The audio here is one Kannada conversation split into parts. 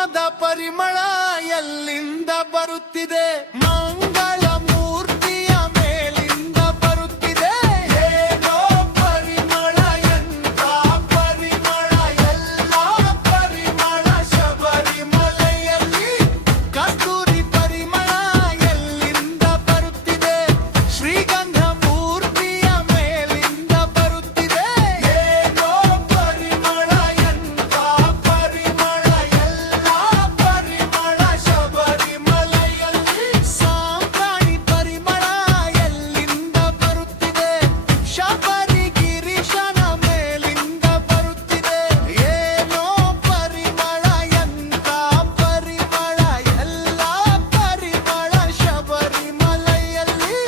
ಕುಂಕುಮದ ಪರಿಮಳ ಎಲ್ಲಿಂದ ಬರುತ್ತಿದೆ? ಮಂಗಳ ಮೂರ್ತಿಯ ಮೇಲಿಂದ ಬರುತ್ತಿದೆ. ಏನೋ ಪರಿಮಳ, ಎಂಥ ಪರಿಮಳ, ಎಲ್ಲ ಪರಿಮಳ. ಶಬರಿಮಲೆಯಲ್ಲಿ ಕಸ್ತೂರಿ ಪರಿಮಳ ಎಲ್ಲಿಂದ ಬರುತ್ತಿದೆ? ಶ್ರೀಗಂಧ ಮೂರ್ತಿಯ ಮೇಲಿಂದ ಬರುತ್ತಿದೆ. ಏನೋ ಪರಿಮಳ, ಎಂಥ ಪರಿಮಳ, ಎಲ್ಲ ಪರಿಮಳ. ಶಬರಿಮಲೆಯಲ್ಲಿ ಸಾಂಬ್ರಾಣಿ ಪರಿಮಳ ಎಲ್ಲಿಂದ ಬರುತ್ತಿದೆ? ಶಬರಿ ಗಿರೀಶನ ಮೇಲಿಂದ ಬರುತ್ತಿದೆ. ಏನೋ ಪರಿಮಳ, ಎಂಥ ಪರಿಮಳ, ಎಲ್ಲ ಪರಿಮಳ. ಶಬರಿಮಲೆಯಲ್ಲಿ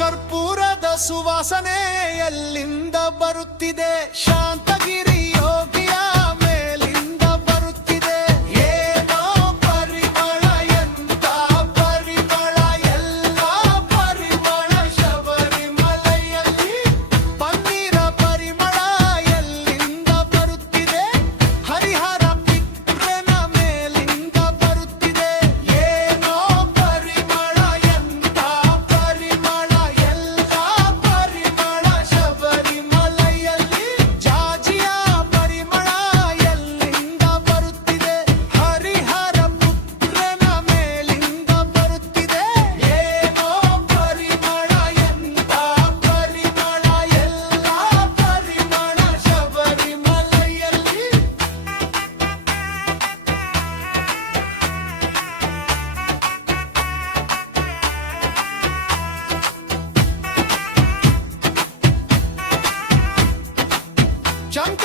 ಕರ್ಪೂರದ ಸುವಾಸನೆ ಎಲ್ಲಿಂದ ಬರುತ್ತಿದೆ? ಶಾಂತಗಿರಿ ಯೋಗಿಯ ಮೇಲಿಂದ ಬರುತ್ತಿದೆ. ಏನೋ ಪರಿಮಳ, ಎಂಥ ಪರಿಮಳ, ಎಲ್ಲ ಪರಿಮಳ. ಶಬರಿಮಲೆಯಲ್ಲಿ ಪನ್ನೀರ ಪರಿಮಳ ಎಲ್ಲಿಂದ ಬರುತ್ತಿದೆ? ಹರಿಹರ ಪಿತ್ರನ ಮೇಲಿಂದ ಬರುತ್ತಿದೆ. ಏನೋ ಪರಿಮಳ, ಎಂಥ ಪರಿಮಳ, ಎಲ್ಲ ಪರಿಮಳ. ಶಬರಿಮಲೆಯಲ್ಲಿ ಜಾಜಿಯ ಪರಿಮಳ ಎಲ್ಲಿಂದ ಬರುತ್ತಿದೆ? ಹರಿಹರ ಪುತ್ರನ ಮೇಲಿಂದ ಬರುತ್ತಿದೆ. ಏನೋ ಪರಿಮಳ, ಎಂಥ ಪರಿಮಳ, ಎಲ್ಲ ಪರಿಮಳ. ಶಬರಿಮಲೆಯಲ್ಲಿ ಚಂಕ